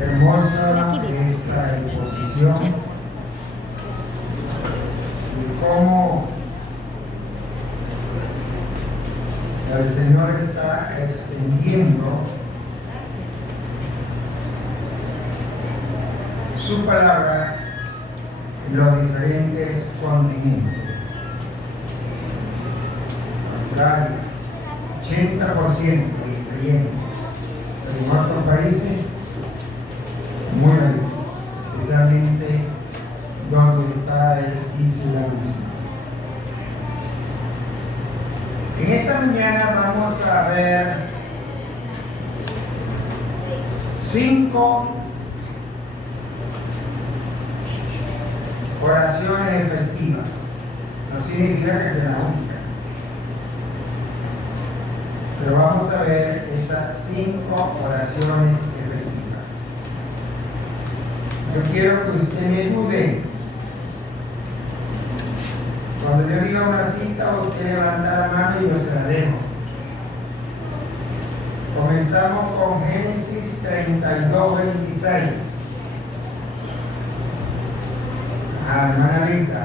Hermosa esta exposición de cómo el Señor está extendiendo su palabra en los diferentes continentes. Australia, 80% de creyentes, pero en otros países muy alto, especialmente donde está el islamismo. En esta mañana vamos a ver 5 oraciones efectivas. No significa que sean únicas, pero vamos a ver esas 5 oraciones efectivas. Yo quiero que usted me ayude. Cuando yo diga una cita, usted levanta la mano y yo se la dejo. Comenzamos con Génesis 32:26. Hermana Rita.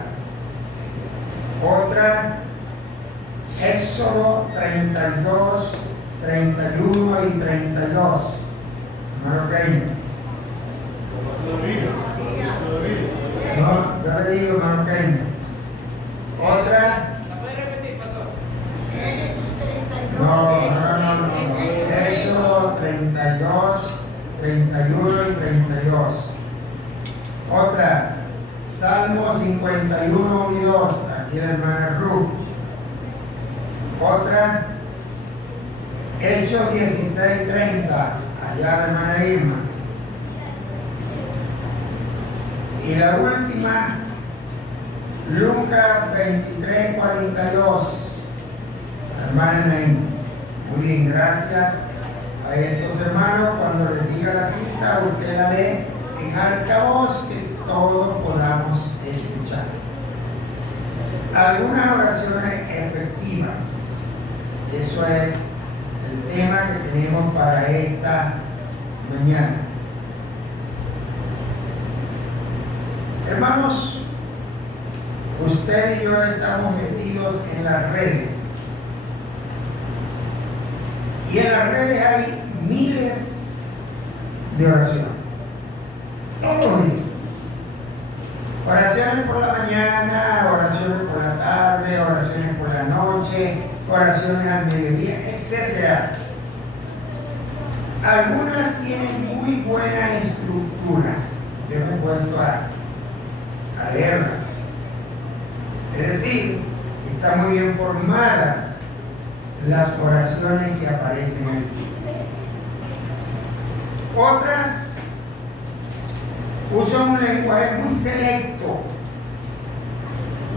Otra, Éxodo 32, 31 y 32. Hermano Reina. No, yo le digo, hermano Reina. Otra. ¿La puede repetir, pastor? No. Éxodo 32, 31 y 32. Otra. Salmo 51, 1 y 2. Aquí la hermana Ruth. Otra. Hechos 16, 30. Allá la hermana Irma. Y la última, Lucas 23, 42. Hermana Naín. Muy bien, gracias a estos hermanos. Cuando les diga la cita, usted la lee en altavoz que todos podamos escuchar. Algunas oraciones efectivas. Eso es el tema que tenemos para esta mañana. Hermanos, usted y yo estamos metidos en las redes. Y en las redes hay miles de oraciones. Todos los días. Oraciones por la mañana, oraciones por la tarde, oraciones por la noche, oraciones al mediodía, etc. Algunas tienen muy buena estructura. Yo me he puesto a leerlas. Es decir, están muy bien formadas las oraciones que aparecen aquí. Otras usan un lenguaje muy selecto,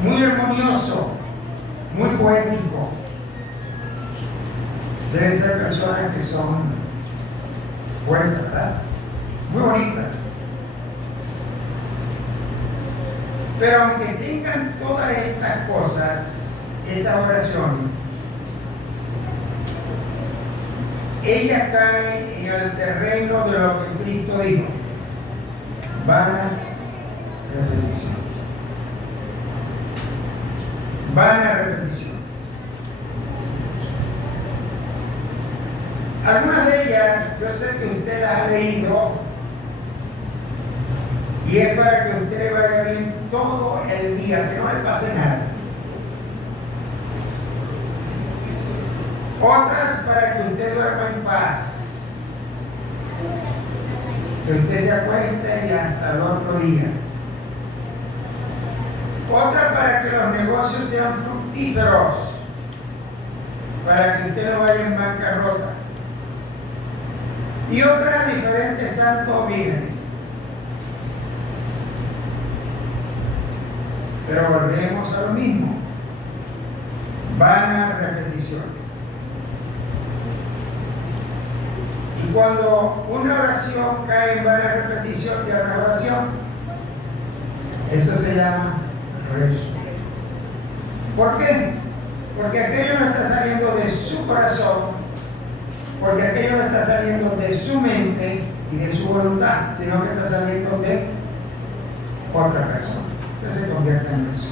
muy armonioso, muy poético. Deben ser personas que son buenas, ¿verdad? Muy bonitas. Pero aunque tengan todas estas cosas, esas oraciones, ellas caen en el terreno de lo que Cristo dijo: vanas repeticiones. Vanas repeticiones. Algunas de ellas, yo sé que usted las ha leído y es para que usted vaya bien todo el día, que no le pase nada. Otras para que usted duerma en paz, que usted se acueste y hasta el otro día. Otra para que los negocios sean fructíferos, para que usted no vaya en bancarrota. Y otra, diferentes santos vírgenes. Pero volvemos a lo mismo. Vanas repeticiones. Y cuando una oración cae en vana repetición de otra oración, eso se llama rezo. ¿Por qué? Porque aquello no está saliendo de su corazón, porque aquello no está saliendo de su mente, y de su voluntad, sino que está saliendo de otra persona. Entonces se convierte en eso.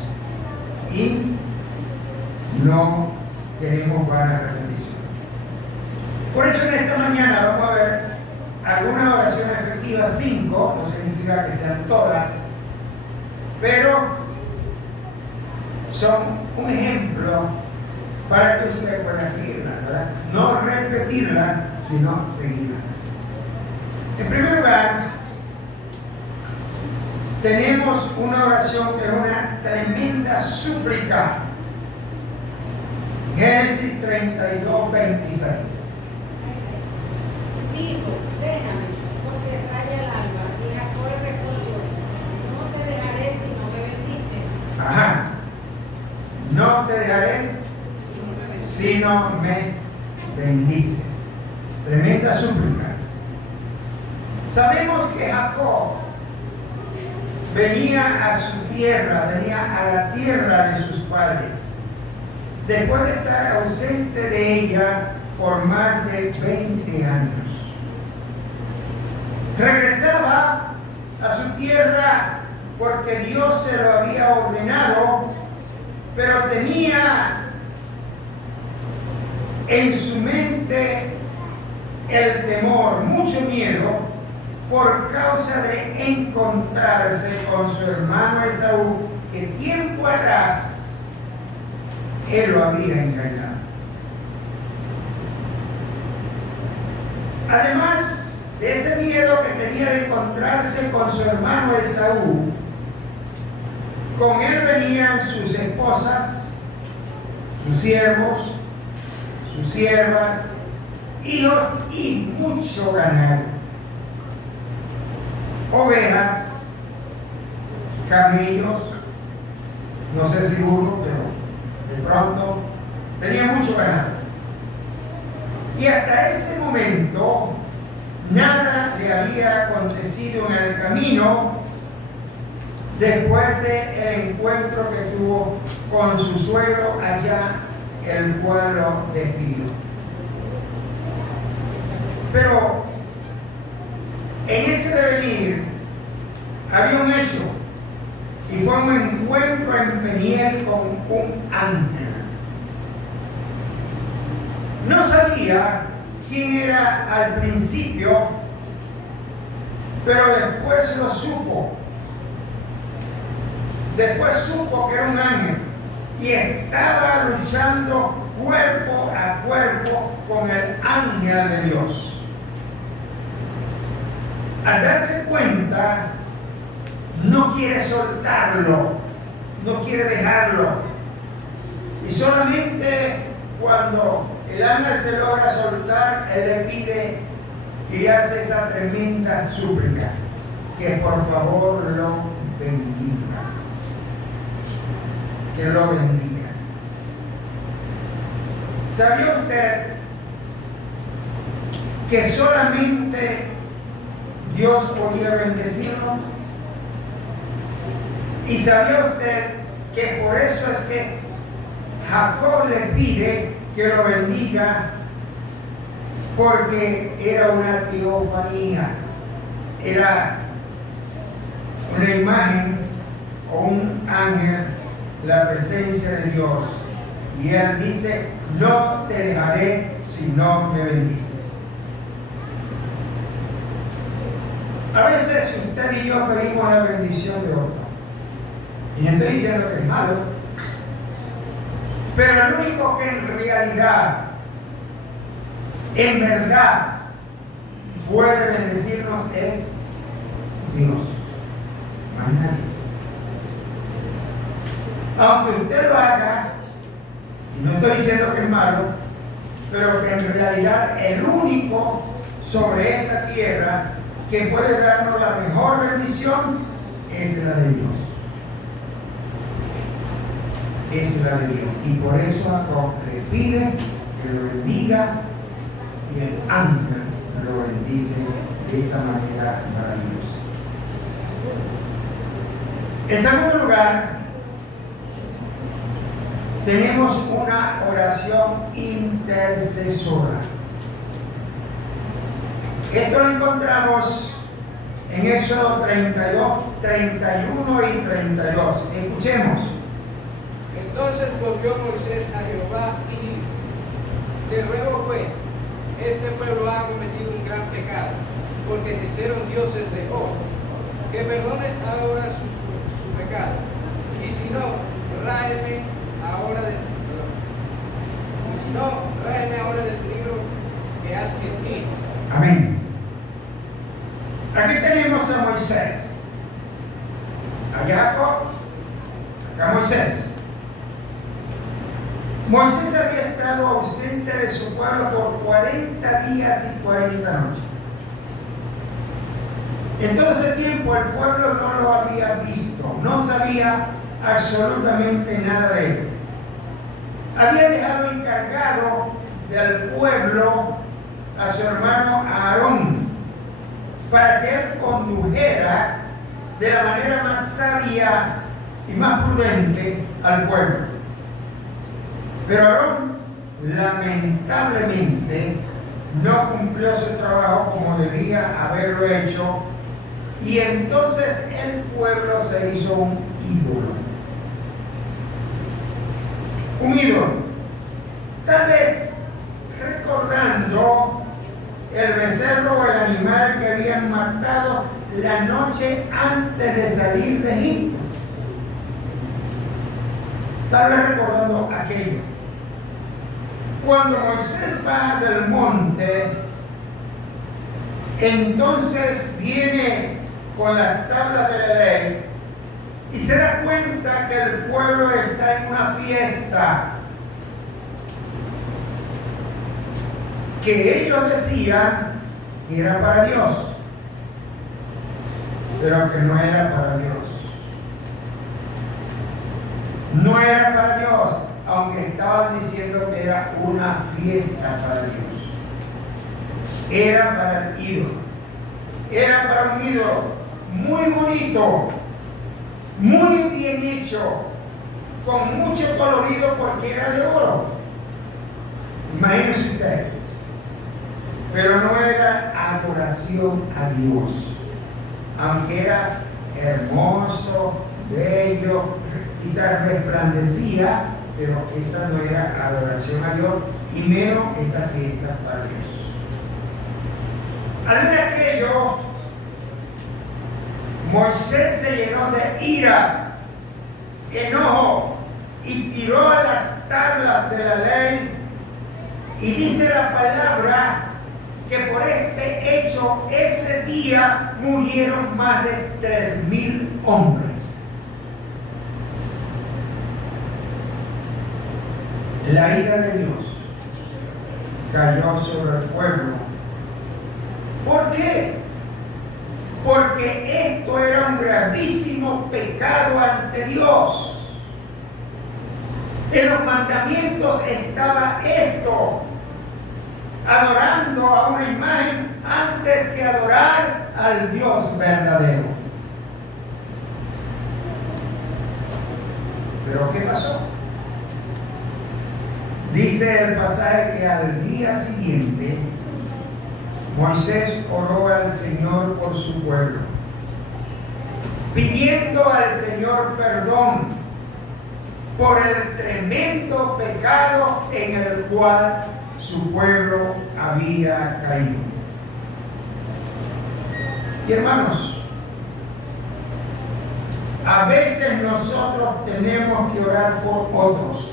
Y no queremos vana repetición. Por eso en esta mañana vamos a ver algunas oraciones efectivas, 5, no significa que sean todas, pero son un ejemplo para que usted pueda seguirlas, ¿verdad? No repetirlas, sino seguirlas. En primer lugar, tenemos una oración que es una tremenda súplica. Génesis 32, 26. Dijo, déjame, porque raya el alba, y Jacob respondió, no te dejaré si no me bendices. Ajá. No te dejaré si no me bendices. Tremenda súplica. Sabemos que Jacob venía a su tierra, venía a la tierra de sus padres, después de estar ausente de ella por más de 20 años. Regresaba a su tierra porque Dios se lo había ordenado, pero tenía en su mente el temor, mucho miedo, por causa de encontrarse con su hermano Esaú, que tiempo atrás él lo había engañado. Además de ese miedo que tenía de encontrarse con su hermano Esaú, con él venían sus esposas, sus siervos, sus siervas, hijos y mucho ganado. Ovejas, camellos, no sé si burros, pero de pronto tenía mucho ganado. Y hasta ese momento nada le había acontecido en el camino después del encuentro que tuvo con su suegro allá, el cual lo despidió. Pero en ese devenir había un hecho, y fue un encuentro en Peniel con un ángel. No sabía quién era al principio, pero después lo supo. Después supo que era un ángel y estaba luchando cuerpo a cuerpo con el ángel de Dios. Al darse cuenta, no quiere soltarlo, no quiere dejarlo. Y solamente cuando el ángel se logra soltar, él le pide y le hace esa tremenda súplica, que por favor lo bendiga. Que lo bendiga. ¿Sabía usted que solamente Dios podía bendecirlo? ¿Y sabía usted que por eso es que Jacob le pide que lo bendiga? Porque era una teofanía, era una imagen o un ángel, la presencia de Dios. Y él dice, no te dejaré si no me bendices. A veces usted y yo pedimos la bendición de otro. Y no estoy diciendo que es malo, pero el único que en realidad, en verdad, puede bendecirnos es Dios, más nadie. Aunque usted lo haga, y no estoy diciendo que es malo, pero que en realidad el único sobre esta tierra que puede darnos la mejor bendición es la de Dios. Es la de Dios. Y por eso Jacob le pide que lo bendiga y el ángel lo bendice de esa manera maravillosa. En segundo lugar, tenemos una oración intercesora. Esto lo encontramos en Éxodo 32, 31 y 32. Escuchemos. Entonces volvió Moisés a Jehová y dijo: Te ruego pues, este pueblo ha cometido un gran pecado, porque se hicieron dioses de oro. Que perdones ahora su pecado, y si no, ráeme ahora de tu libro que has escrito. Amén. Aquí tenemos a Moisés, a Jacob, acá Moisés. Moisés había estado ausente de su pueblo por 40 días y 40 noches. En todo ese tiempo el pueblo no lo había visto, no sabía absolutamente nada de él. Había dejado encargado del pueblo a su hermano Aarón para que él condujera de la manera más sabia y más prudente al pueblo. Pero Aarón lamentablemente no cumplió su trabajo como debía haberlo hecho, y entonces el pueblo se hizo un ídolo. Un ídolo. Tal vez recordando el becerro o el animal que habían matado la noche antes de salir de Egipto. Tal vez recordando aquello. Cuando Moisés baja del monte, entonces viene con las tablas de la ley y se da cuenta que el pueblo está en una fiesta que ellos decían que era para Dios, pero que no era para Dios. No era para Dios, aunque estaban diciendo que era una fiesta para Dios. Era para el ídolo. Era para un ídolo muy bonito, muy bien hecho, con mucho colorido porque era de oro. Imagínense ustedes. Pero no era adoración a Dios, aunque era hermoso, bello, quizás resplandecía, pero esa no era adoración a Dios, y menos esa fiesta para Dios. Al ver aquello, Moisés se llenó de ira, enojo, y tiró a las tablas de la ley, y dice la palabra que por este hecho ese día murieron más de 3,000 hombres. La ira de Dios cayó sobre el pueblo. ¿Por qué? Porque esto era un gravísimo pecado ante Dios. En los mandamientos estaba esto: adorando a una imagen antes que adorar al Dios verdadero. ¿Pero qué pasó? Dice el pasaje que al día siguiente Moisés oró al Señor por su pueblo, pidiendo al Señor perdón por el tremendo pecado en el cual su pueblo había caído. Y hermanos, a veces nosotros tenemos que orar por otros.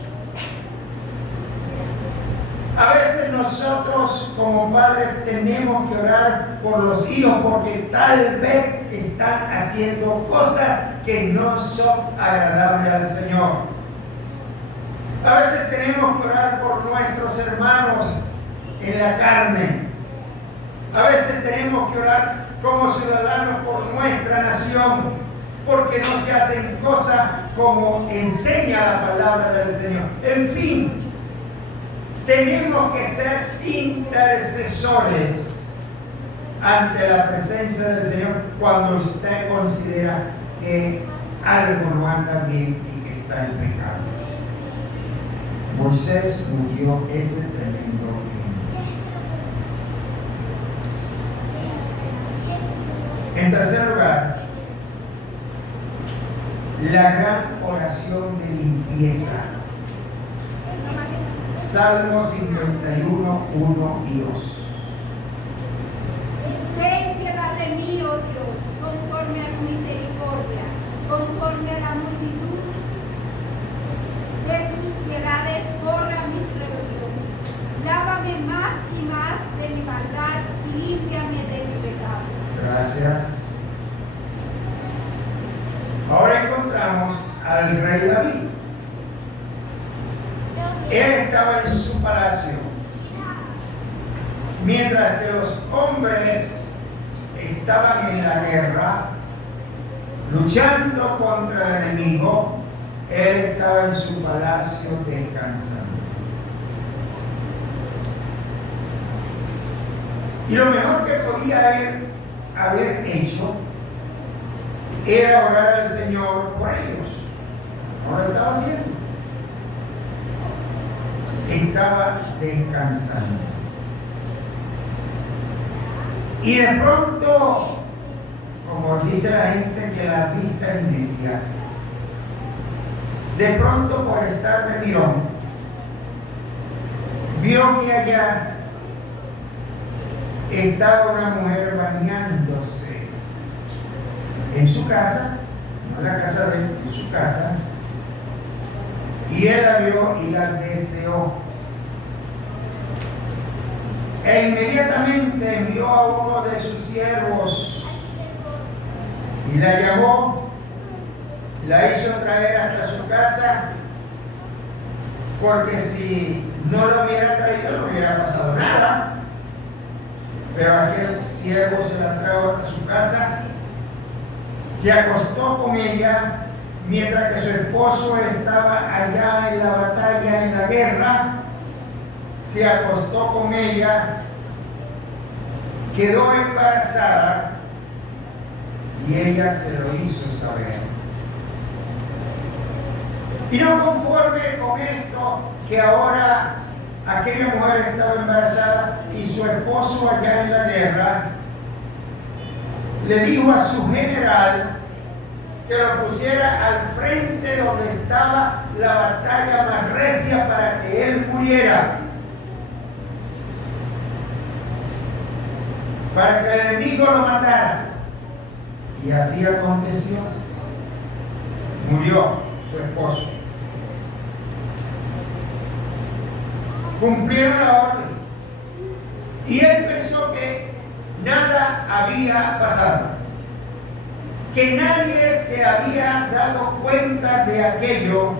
A veces nosotros como padres tenemos que orar por los hijos porque tal vez están haciendo cosas que no son agradables al Señor. A veces tenemos que orar por nuestros hermanos en la carne. A veces tenemos que orar como ciudadanos por nuestra nación, porque no se hacen cosas como enseña la palabra del Señor. En fin, tenemos que ser intercesores ante la presencia del Señor cuando usted considera que algo no anda bien y que está en pecado. Moisés murió ese tremendo día. En tercer lugar, la gran oración de limpieza. Salmo 51, 1 y 2. Ten piedad de mí, oh Dios, conforme a tu misericordia, conforme a la multitud de tus piedades, borra mis rebeliones. Lávame más y más de mi maldad y límpiame de mi pecado. Gracias. Ahora encontramos al rey David. Él estaba en su palacio, mientras que los hombres estaban en la guerra, luchando contra el enemigo. Él estaba en su palacio descansando. Y lo mejor que podía él haber hecho era orar al Señor por ellos. No lo estaba haciendo. Estaba descansando. Y de pronto, como dice la gente que la vista es necia, de pronto por estar de mirón, vio que allá estaba una mujer bañándose en su casa, no en la casa de él, en su casa, y él la vio y la deseó. E inmediatamente envió a uno de sus siervos y la llamó, la hizo traer hasta su casa, porque si no lo hubiera traído no hubiera pasado nada. Pero aquel siervo se la trajo a su casa, se acostó con ella, mientras que su esposo estaba allá en la batalla, en la guerra. Se acostó con ella, quedó embarazada y ella se lo hizo saber. Y no conforme con esto, que ahora aquella mujer estaba embarazada y su esposo allá en la guerra, le dijo a su general que lo pusiera al frente donde estaba la batalla más recia para que él muriera, para que el enemigo lo matara. Y así aconteció. Murió su esposo. Cumplieron la orden. Y él pensó que nada había pasado, que nadie se había dado cuenta de aquello.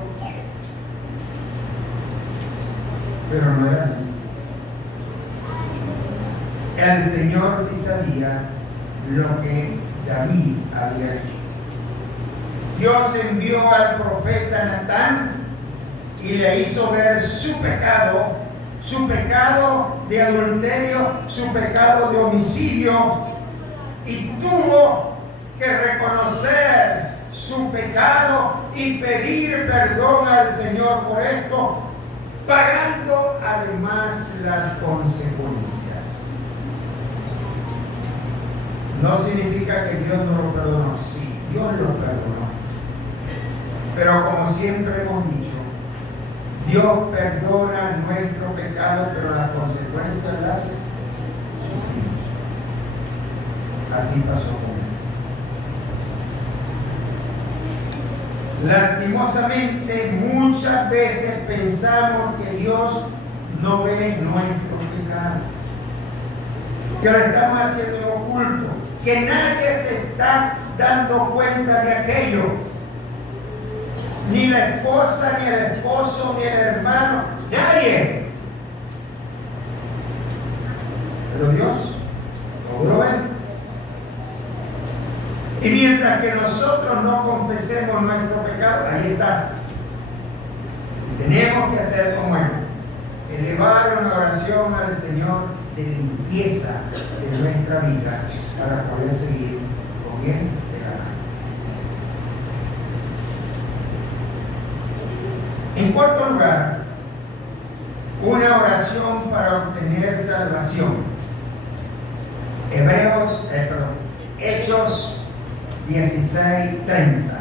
Pero no era así. El Señor sí sabía lo que David había hecho. Dios envió al profeta Natán y le hizo ver su pecado de adulterio, su pecado de homicidio, y tuvo que reconocer su pecado y pedir perdón al Señor por esto, pagando además las consecuencias. No significa que Dios no lo perdonó, sí, Dios lo perdonó. Pero como siempre hemos dicho, Dios perdona nuestro pecado, pero las consecuencias las sufrimos. Así pasó con él. Lastimosamente, muchas veces pensamos que Dios no ve nuestro pecado, que lo estamos haciendo en oculto, que nadie se está dando cuenta de aquello. Ni la esposa, ni el esposo, ni el hermano, nadie. Pero Dios lo ve. Y mientras que nosotros no confesemos nuestro pecado, ahí está. Tenemos que hacer como Él, elevar una oración al Señor de limpieza de nuestra vida para poder seguir con bien de ganar. En cuarto lugar, una oración para obtener salvación. Hechos 16:30.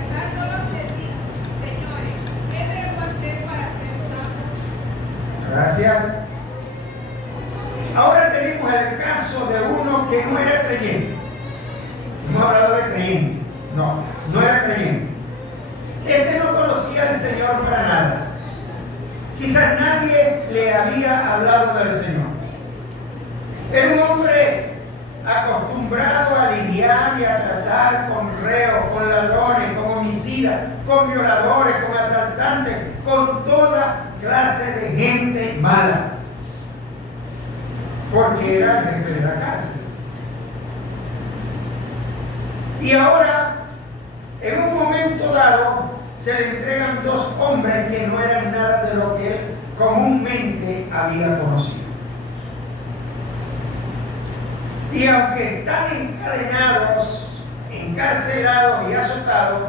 ¿Acaso los digo, señores, qué debo hacer para ser salvo? Gracias. Ahora tenemos el caso de uno que no era creyente. No he hablado de creyente. No era creyente. Este no conocía al Señor para nada. Quizás nadie le había hablado del Señor. Era un hombre acostumbrado a lidiar y a tratar con reos, con ladrones, con homicidas, con violadores, con asaltantes, con toda clase de gente mala. Porque era el jefe de la cárcel. Y ahora, en un momento dado, se le entregan dos hombres que no eran nada de lo que él comúnmente había conocido. Y aunque están encadenados, encarcelados y azotados,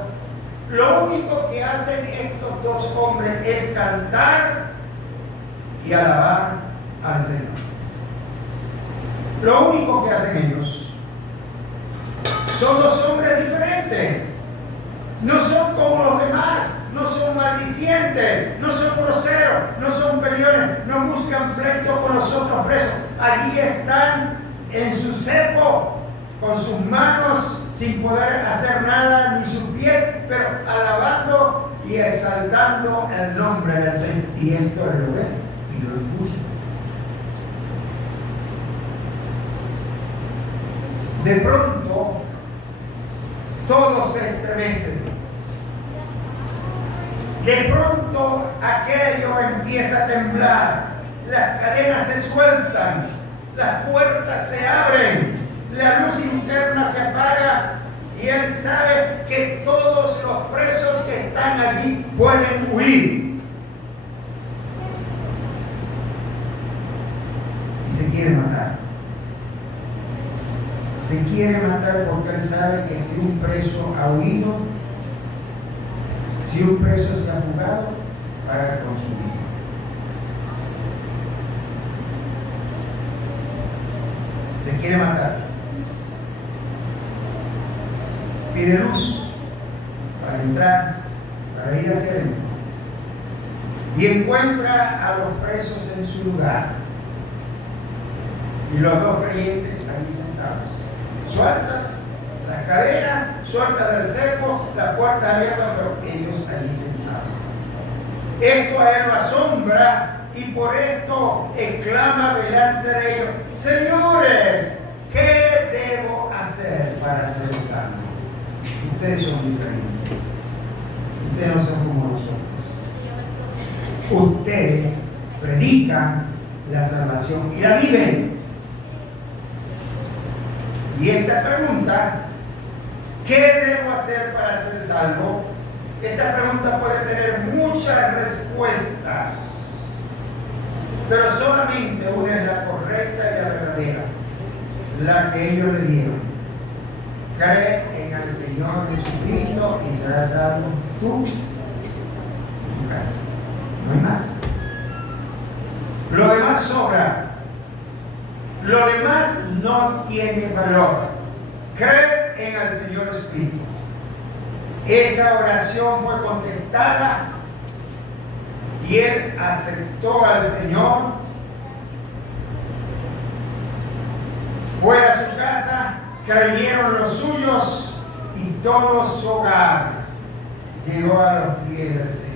lo único que hacen estos dos hombres es cantar y alabar al Señor. Lo único que hacen ellos. Son dos hombres diferentes. No son como los demás, no son maldicientes, no son groseros, no son peleones, no buscan pleito con los otros presos. Allí están en su cepo, con sus manos sin poder hacer nada, ni sus pies, pero alabando y exaltando el nombre del Señor. Y esto es lo ven y lo escuchan. De pronto, todos se estremecen. De pronto aquello empieza a temblar, las cadenas se sueltan, las puertas se abren, la luz interna se apaga y él sabe que todos los presos que están allí pueden huir. Y se quiere matar. Se quiere matar porque él sabe que si un preso ha huido, si un preso se ha fugado, paga con su vida. Se quiere matar. Pide luz para entrar, para ir hacia adentro. Y encuentra a los presos en su lugar. Y los dos creyentes allí sentados. Sueltas las cadenas, sueltas del cerco, la puerta abierta, pero ellos allí sentados. Esto a él lo asombra y por esto exclama delante de ellos: Señores, ¿qué debo hacer para ser salvo? Ustedes son diferentes. Ustedes no son como nosotros. Ustedes predican la salvación y la viven. Y esta pregunta, ¿qué debo hacer para ser salvo? Esta pregunta puede tener muchas respuestas, pero solamente una es la correcta y la verdadera, la que ellos le dieron. Cree en el Señor Jesucristo y serás salvo tú y tu casa. No hay más. Lo demás sobra. Lo demás no tiene valor. Cree en el Señor Jesucristo. Esa oración fue contestada y él aceptó al Señor. Fue a su casa, creyeron los suyos y todo su hogar llegó a los pies del Señor.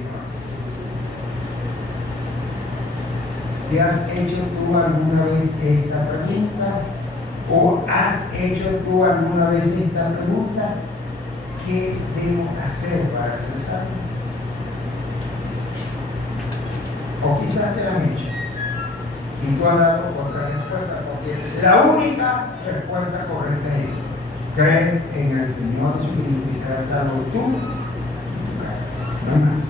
¿Te has hecho tú alguna vez esta pregunta? ¿O has hecho tú alguna vez esta pregunta? ¿Qué debo hacer para ser salvo? O quizás te la han hecho y tú has dado otra respuesta, porque la única respuesta correcta es: cree en el Señor Jesucristo y serás salvo tú. No hay más.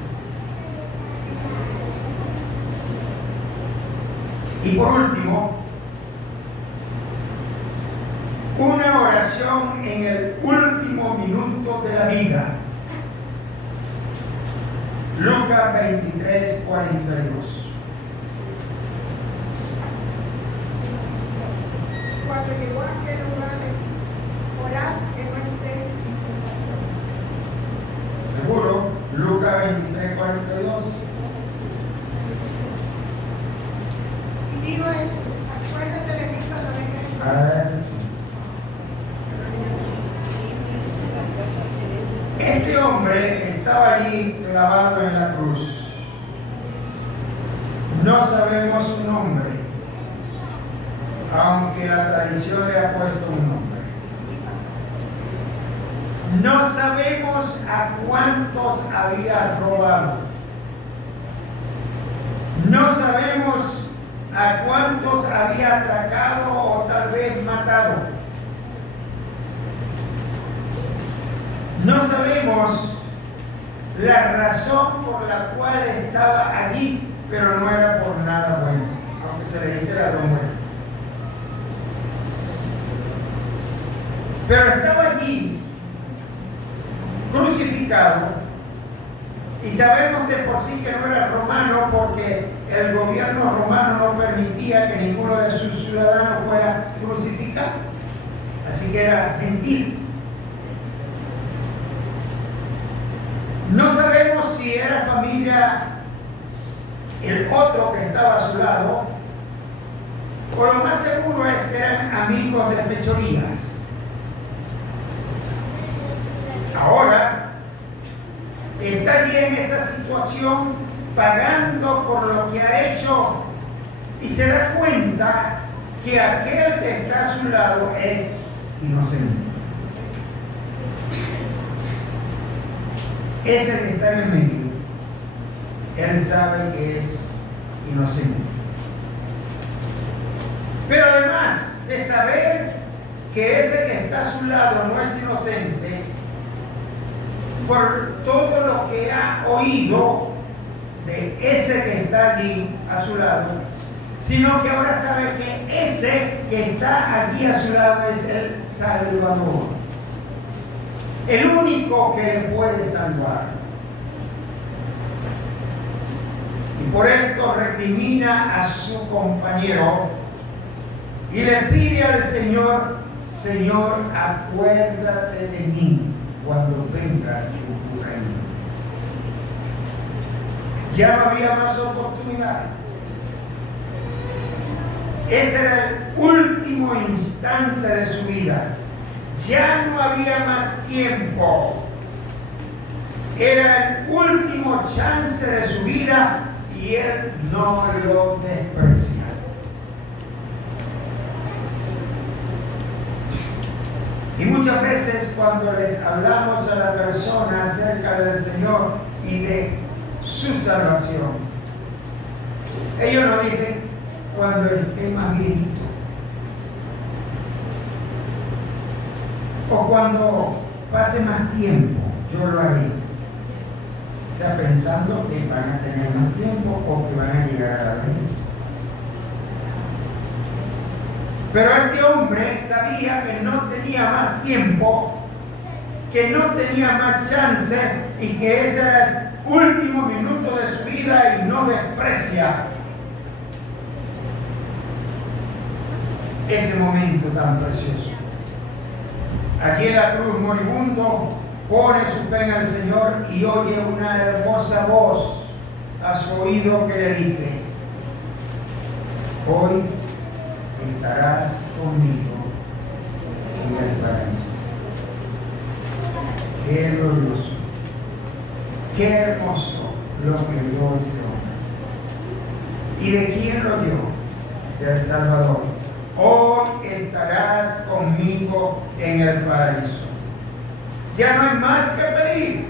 Y por último, una oración en el último minuto de la vida. Lucas 23:42. Cuando llegó a aquel lugar, orando Este hombre estaba allí clavado en la cruz. No sabemos su nombre, aunque la tradición le ha puesto un nombre. No sabemos a cuántos había robado. No sabemos a cuántos había atracado o tal vez matado. No sabemos la razón por la cual estaba allí, pero no era por nada bueno, aunque se le hiciera lo bueno. Pero estaba allí, crucificado, y sabemos de por sí que no era romano porque el gobierno romano no permitía que ninguno de sus ciudadanos fuera crucificado. Así que era gentil. No sabemos si era familia el otro que estaba a su lado, o lo más seguro es que eran amigos de fechorías. Ahora está allí en esa situación pagando por lo que ha hecho y se da cuenta que aquel que está a su lado es inocente. Ese que está en el medio, él sabe que es inocente. Pero además de saber que ese que está a su lado no es inocente, por todo lo que ha oído de ese que está allí a su lado, sino que ahora sabe que ese que está allí a su lado es el Salvador, el único que le puede salvar. Y por esto recrimina a su compañero y le pide al Señor: Señor, acuérdate de mí cuando vengas tu reino. Ya no había más oportunidad. Ese era el último instante de su vida. Ya no había más tiempo. Era el último chance de su vida y él no lo desprecia. Y muchas veces cuando les hablamos a la persona acerca del Señor y de su salvación, ellos nos dicen: cuando esté más viejito, o cuando pase más tiempo, yo lo haré. O sea, pensando que van a tener más tiempo o que van a llegar a la vejez. Pero este hombre sabía que no tenía más tiempo, que no tenía más chance y que ese era el último minuto de su vida y no desprecia ese momento tan precioso. Allí en la cruz, moribundo, pone su fe en el Señor y oye una hermosa voz a su oído que le dice: hoy estarás conmigo en el paraíso. Qué glorioso, qué hermoso lo que dio ese hombre. ¿Y de quién lo dio? Del Salvador. Hoy estarás conmigo en el paraíso. Ya no hay más que pedir,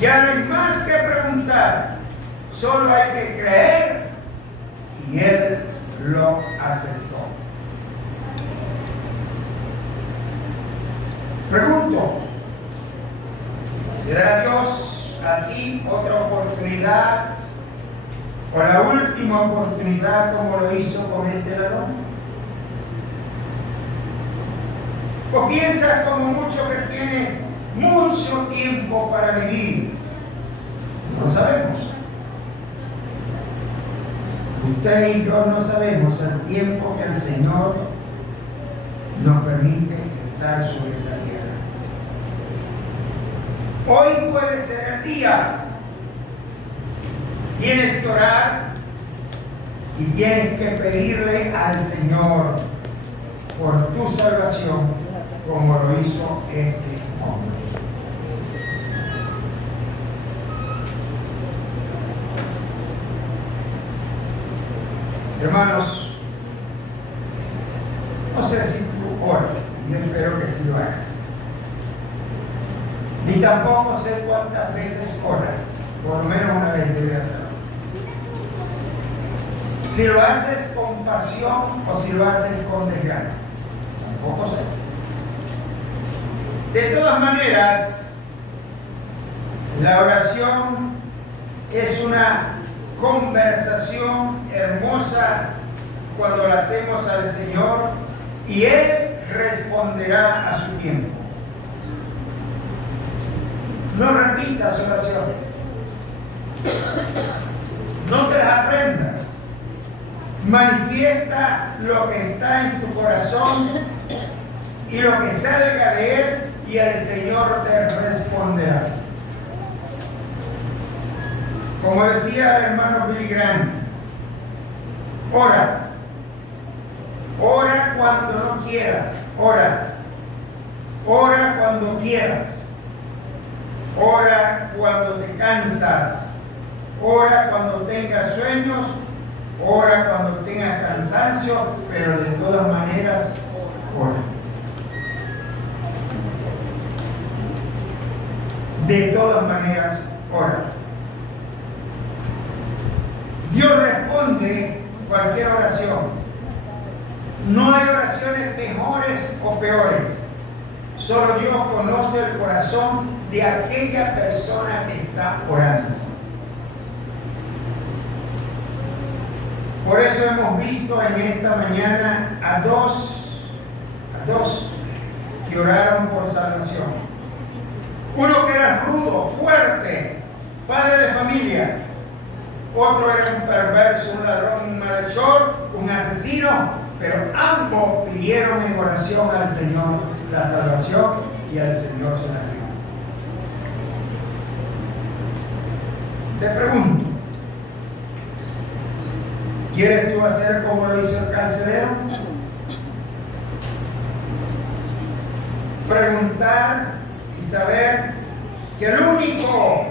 ya no hay más que preguntar, solo hay que creer, y él lo aceptó. Pregunto: ¿le dará Dios a ti otra oportunidad, o la última oportunidad como lo hizo con este ladrón? ¿O piensas como mucho que tienes mucho tiempo para vivir? No sabemos. Usted y yo no sabemos el tiempo que el Señor nos permite estar sobre esta tierra. Hoy puede ser el día. Tienes que orar y tienes que pedirle al Señor por tu salvación, como lo hizo este hombre. Hermanos, no sé si tú oras, yo espero que sí lo hagas. Ni tampoco sé cuántas veces oras, por lo menos una vez debe hacerlo. Si lo haces con pasión o si lo haces con desgano, tampoco sé. De todas maneras, la oración es una conversación hermosa cuando la hacemos al Señor y Él responderá a su tiempo. No repitas oraciones. No te las aprendas. Manifiesta lo que está en tu corazón y lo que salga de Él y el Señor te responderá. Como decía el hermano Billy Graham, ora. Ora cuando no quieras. Ora. Ora cuando quieras. Ora cuando te cansas. Ora cuando tengas sueños. Ora cuando tengas cansancio. Pero de todas maneras, ora. De todas maneras, ora. Dios responde cualquier oración. No hay oraciones mejores o peores. Solo Dios conoce el corazón de aquella persona que está orando. Por eso hemos visto en esta mañana a dos que oraron por salvación. Uno que era rudo, fuerte, padre de familia. Otro era un perverso, un ladrón, un malhechor, un asesino, pero ambos pidieron en oración al Señor la salvación y al Señor se la dio. Te pregunto, ¿quieres tú hacer como lo hizo el carcelero? Preguntar y saber que el único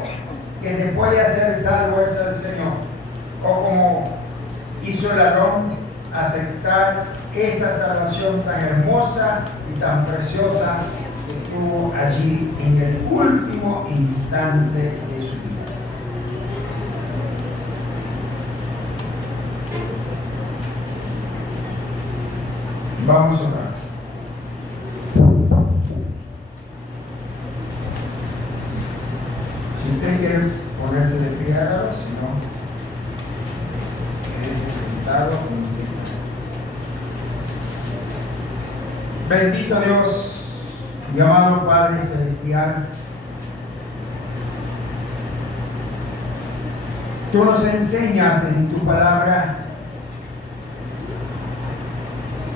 que te puede hacer salvo es el Señor. O como hizo el ladrón, aceptar esa salvación tan hermosa y tan preciosa que tuvo allí en el último instante de su vida. Vamos a orar. Si usted quiere ponerse de pie, hágalo, si no, quédese sentado como usted quiera. Bendito Dios y amado Padre Celestial, tú nos enseñas en tu palabra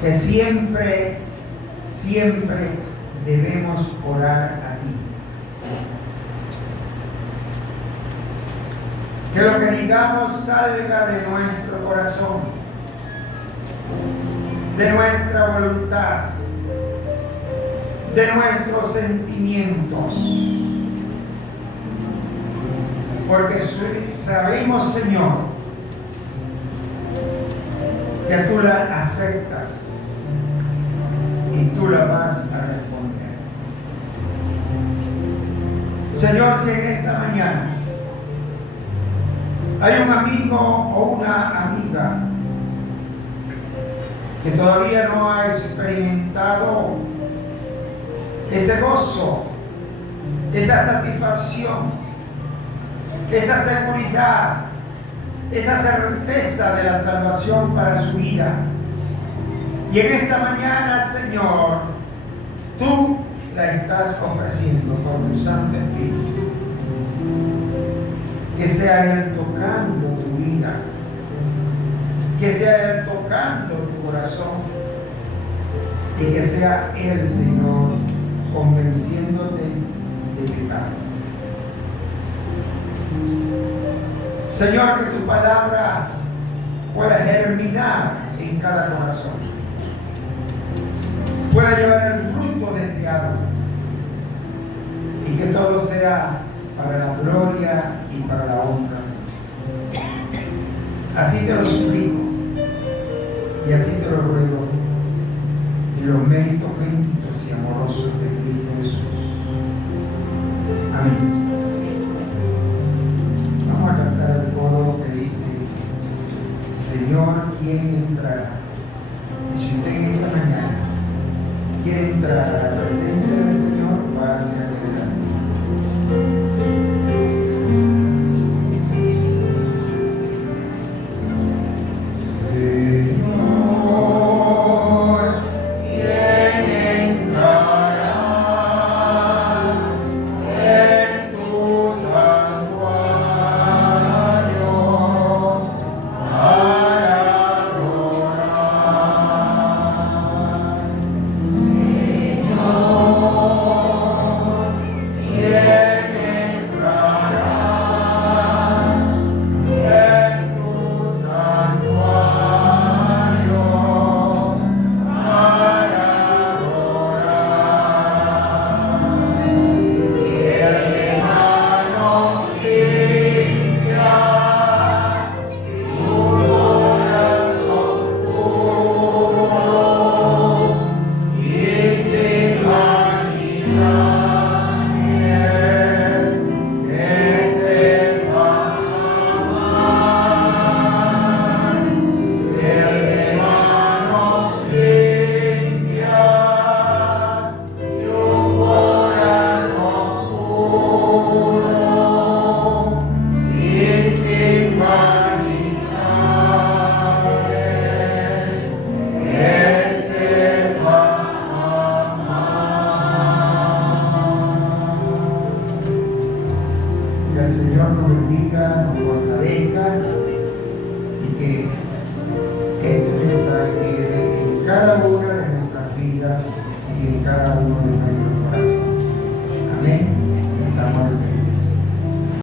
que siempre debemos orar a ti. Que lo que digamos salga de nuestro corazón, de nuestra voluntad, de nuestros sentimientos. Porque sabemos, Señor, que tú la aceptas y tú la vas a responder. Señor, si en esta mañana hay un amigo o una amiga que todavía no ha experimentado ese gozo, esa satisfacción, esa seguridad, esa certeza de la salvación para su vida. Y en esta mañana, Señor, tú la estás ofreciendo por tu Santo Espíritu. Que sea Él tocando tu vida, que sea Él tocando tu corazón y que sea Él, Señor, convenciéndote de pecado. Señor, que tu palabra pueda germinar en cada corazón, pueda llevar el fruto deseado y que todo sea para la gloria y para la honra. Así te lo suplico Y así te lo ruego, en los méritos benditos y amorosos de Cristo Jesús. Amén. Vamos a cantar el coro que dice: Señor, ¿quién entrará? Y si usted en esta mañana quiere entrar a la presencia del Señor, va hacia adelante.